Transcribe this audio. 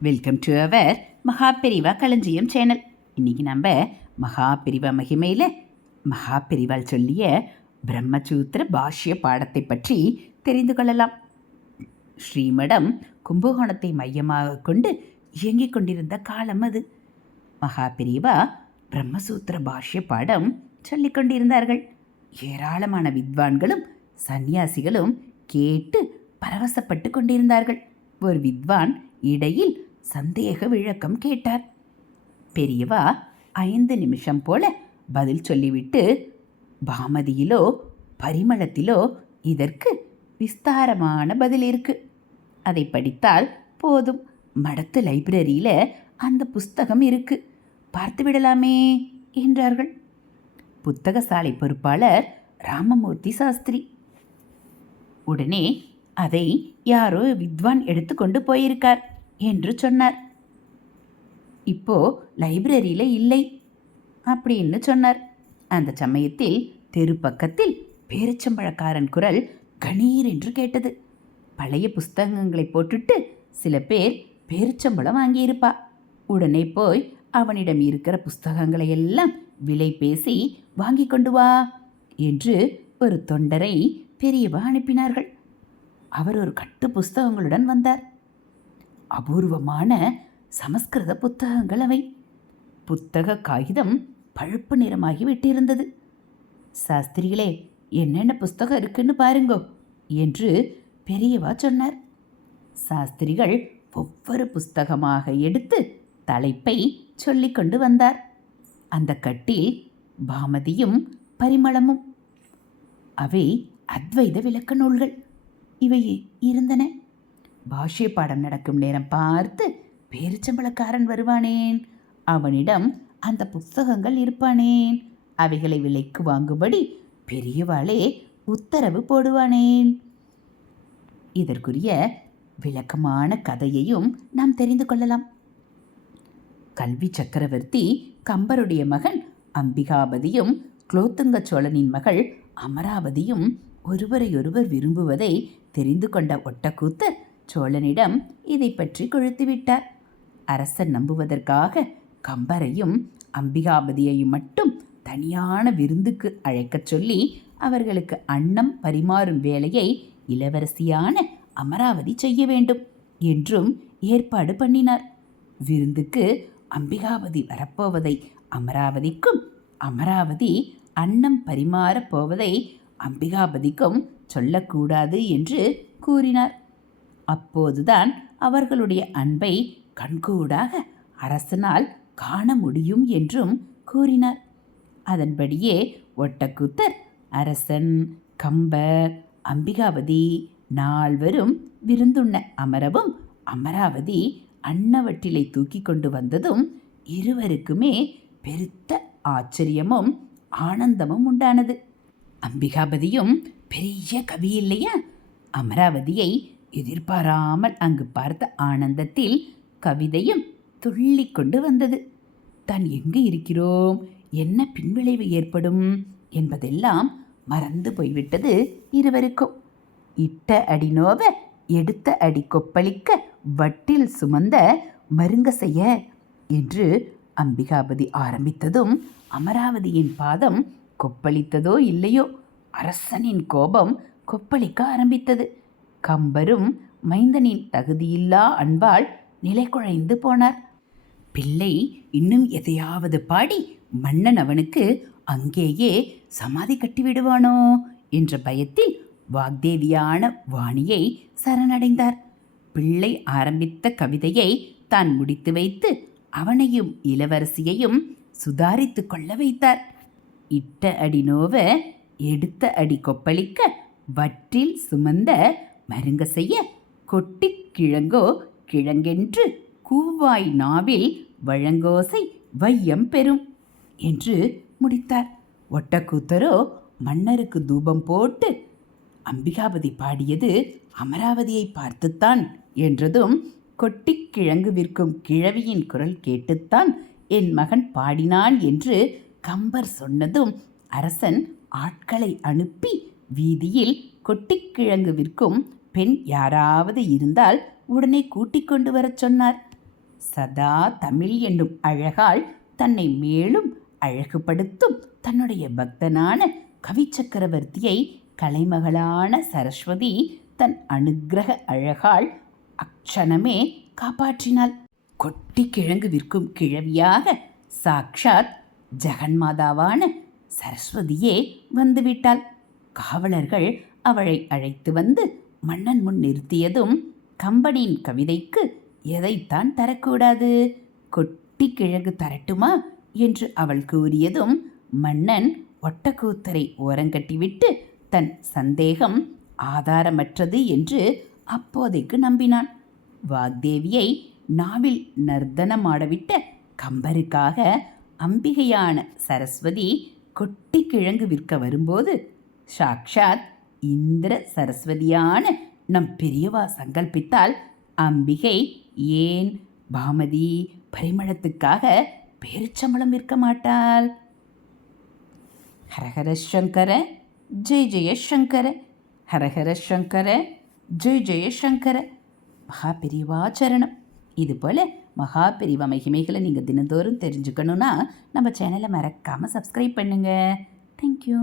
Welcome to our Maha Periyava களஞ்சியம் channel. இன்றைக்கி நம்ம மகாபெரிவா மகிமையில் மகாபெரிவால் சொல்லிய பிரம்மசூத்திர பாஷ்ய பாடத்தை பற்றி தெரிந்து கொள்ளலாம். ஸ்ரீமடம் கும்பகோணத்தை மையமாக கொண்டு இயங்கிக் கொண்டிருந்த காலம் அது. மகாபெரிவா பிரம்மசூத்திர பாஷ்ய பாடம் சொல்லிக் கொண்டிருந்தார்கள். ஏராளமான வித்வான்களும் சந்நியாசிகளும் கேட்டு பரவசப்பட்டு கொண்டிருந்தார்கள். ஒரு வித்வான் இடையில் சந்தேக விளக்கம் கேட்டார். பெரியவா 5 நிமிஷம் போல பதில் சொல்லிவிட்டு, பாமதியிலோ பரிமளத்திலோ இதற்கு விஸ்தாரமான பதில் இருக்கு, அதை படித்தால் போதும், மடத்து லைப்ரரியில் அந்த புஸ்தகம் இருக்கு, பார்த்து விடலாமே என்றார்கள். புத்தக சாலை பொறுப்பாளர் ராமமூர்த்தி சாஸ்திரி உடனே அதை யாரோ வித்வான் எடுத்து கொண்டு போயிருக்கார் என்று சொன்னார். இப்போ லைப்ரரியில் இல்லை அப்படின்னு சொன்னார். அந்த சமயத்தில் தெரு பக்கத்தில் பேரிச்சம்பழக்காரன் குரல் கணீர் என்று கேட்டது. பழைய புஸ்தகங்களை போட்டுட்டு சில பேர் பேரிச்சம்பழம் வாங்கியிருப்பா. உடனே போய் அவனிடம் இருக்கிற புஸ்தகங்களை எல்லாம் விலை பேசி வாங்கி கொண்டு வா என்று ஒரு தொண்டரை பெரியவா அனுப்பினார்கள். அவர் ஒரு கட்டு புஸ்தகங்களுடன் வந்தார். அபூர்வமான சமஸ்கிருத புத்தகங்கள் அவை. புத்தக காகிதம் பழுப்பு நிறமாகி விட்டிருந்தது. சாஸ்திரிகளே, என்னென்ன புஸ்தகம் இருக்குன்னு பாருங்கோ என்று பெரியவா சொன்னார். சாஸ்திரிகள் ஒவ்வொரு புஸ்தகமாக எடுத்து தலைப்பை சொல்லி கொண்டு வந்தார். அந்த கட்டில் பாமதியும் பரிமளமும். அவை அத்வைத விளக்க நூல்கள் இவை இருந்தன. பாஷ்ய பாடம் நடக்கும் நேரம் பார்த்து பேரிச்சம்பளக்காரன் வருவானேன், அவனிடம் அந்த புஸ்தகங்கள் இருப்பானேன், அவைகளை விலைக்கு வாங்கும்படி பெரியவாளே உத்தரவு போடுவானேன். இதற்குரிய விளக்கமான கதையையும் நாம் தெரிந்து கொள்ளலாம். கல்வி சக்கரவர்த்தி கம்பருடைய மகன் அம்பிகாபதியும் குலோத்துங்க சோழனின் மகள் அமராவதியும் ஒருவரையொருவர் விரும்புவதை தெரிந்து கொண்ட ஒட்டக்கூத்தர் சோழனிடம் இதை பற்றி கொழுத்துவிட்டார். அரசன் நம்புவதற்காக கம்பரையும் அம்பிகாபதியையும் மட்டும் தனியான விருந்துக்கு அழைக்கச் சொல்லி அவர்களுக்கு அன்னம் பரிமாறும் வேலையை இளவரசியான அமராவதி செய்ய வேண்டும் என்றும் ஏற்பாடு பண்ணினார். விருந்துக்கு அம்பிகாபதி வரப்போவதை அமராவதிக்கும், அமராவதி அன்னம் பரிமாறப் போவதை அம்பிகாபதிக்கும் சொல்லக்கூடாது என்று கூறினார். அப்போதுதான் அவர்களுடைய அன்பை கண்கூடாக அரசனால் காண முடியும் என்றும் கூறினார். அதன்படியே ஒட்டக்கூத்தர் அரசன், கம்பர், அம்பிகாபதி நால்வரும் விருந்துண்ண அமரவும் அமராவதி அன்னவட்டிலை தூக்கி கொண்டு வந்ததும் இருவருக்குமே பெருத்த ஆச்சரியமும் ஆனந்தமும் உண்டானது. அம்பிகாபதியும் பெரிய கவி இல்லையா, அமராவதியை எதிர்பாராமல் அங்கு பார்த்த ஆனந்தத்தில் கவிதையும் துள்ளி கொண்டு வந்தது. தான் எங்கு இருக்கிறோம், என்ன பின்விளைவு ஏற்படும் என்பதெல்லாம் மறந்து போய்விட்டது இருவருக்கும். இட்ட அடி நோவ எடுத்த அடி கொப்பளிக்க வட்டில் சுமந்த மருங்க செய்ய என்று அம்பிகாபதி ஆரம்பித்ததும் அமராவதியின் பாதம் கொப்பளித்ததோ இல்லையோ, அரசனின் கோபம் கொப்பளிக்க ஆரம்பித்தது. கம்பரும் மைந்தனின் தகுதியில்லா அன்பால் நிலை குழைந்து போனார். பிள்ளை இன்னும் எதையாவது பாடி மன்னன் அவனுக்கு அங்கேயே சமாதி கட்டிவிடுவானோ என்ற பயத்தில் வாக்தேவியான வாணியை சரணடைந்தார். பிள்ளை ஆரம்பித்த கவிதையை தான் முடித்து வைத்து அவனையும் இளவரசியையும் சுதாரித்து கொள்ள வைத்தார். இட்ட அடி நோவ எடுத்த அடி கொப்பளிக்க வற்றில் சுமந்த மருங்க செய்ய கொட்டி கிழங்கோ கிழங்கென்று கூவாய் நாவில் வழங்கோசை வையம் பெறும் என்று முடித்தார். ஒட்டக்கூத்தரோ மன்னருக்கு தூபம் போட்டு அம்பிகாபதி பாடியது அமராவதியை பார்த்துத்தான் என்றதும், கொட்டி கிழங்கு விற்கும் கிழவியின் குரல் கேட்டுத்தான் என் மகன் பாடினான் என்று கம்பர் சொன்னதும் அரசன் ஆட்களை அனுப்பி வீதியில் கொட்டிக்கிழங்கு விற்கும் பெண் யாராவது இருந்தால் உடனே கூட்டிக் கொண்டு வரச் சொன்னார். சதா தமிழ் என்னும் அழகால் தன்னை மேலும் அழகுபடுத்தும் தன்னுடைய பக்தனான கவி சக்கரவர்த்தியை கலைமகளான சரஸ்வதி தன் அனுக்கிரக அழகால் அக்ஷணமே காப்பாற்றினாள். கொட்டி கிழங்கு விற்கும் கிழவியாக சாக்ஷாத் ஜெகன்மாதாவான சரஸ்வதியே வந்துவிட்டாள். காவலர்கள் அவளை அழைத்து வந்து மன்னன் முன் நிறுத்தியதும் கம்பனின் கவிதைக்கு எதைத்தான் தரக்கூடாது, கொட்டி கிழங்கு தரட்டுமா என்று அவள் கூறியதும் மன்னன் ஒட்டக்கூத்தரை ஓரங்கட்டிவிட்டு தன் சந்தேகம் ஆதாரமற்றது என்று அப்போதைக்கு நம்பினான். வாக்தேவியை நாவில் நர்த்தனமாடவிட்ட கம்பருக்காக அம்பிகையான சரஸ்வதி கொட்டி கிழங்கு விற்க வரும்போது சாக்ஷாத் இந்திர சரஸ்வதியான நம் பெரியவா சங்கல்பித்தால் அம்பிகை ஏன் பாமதி பரிமளத்துக்காக பேரிச்சம்பளம் விற்க மாட்டாள்? ஹரஹர சங்கர ஜெய ஜெய சங்கர, ஹரஹர சங்கர ஜெய ஜெய சங்கர. மகா பெரிவா சரணம். இதுபோல் மகா பெரிவா மகிமைகளை நீங்கள் தினந்தோறும் தெரிஞ்சுக்கணுன்னா நம்ம சேனலை மறக்காமல் சப்ஸ்கிரைப் பண்ணுங்கள். தேங்க்யூ.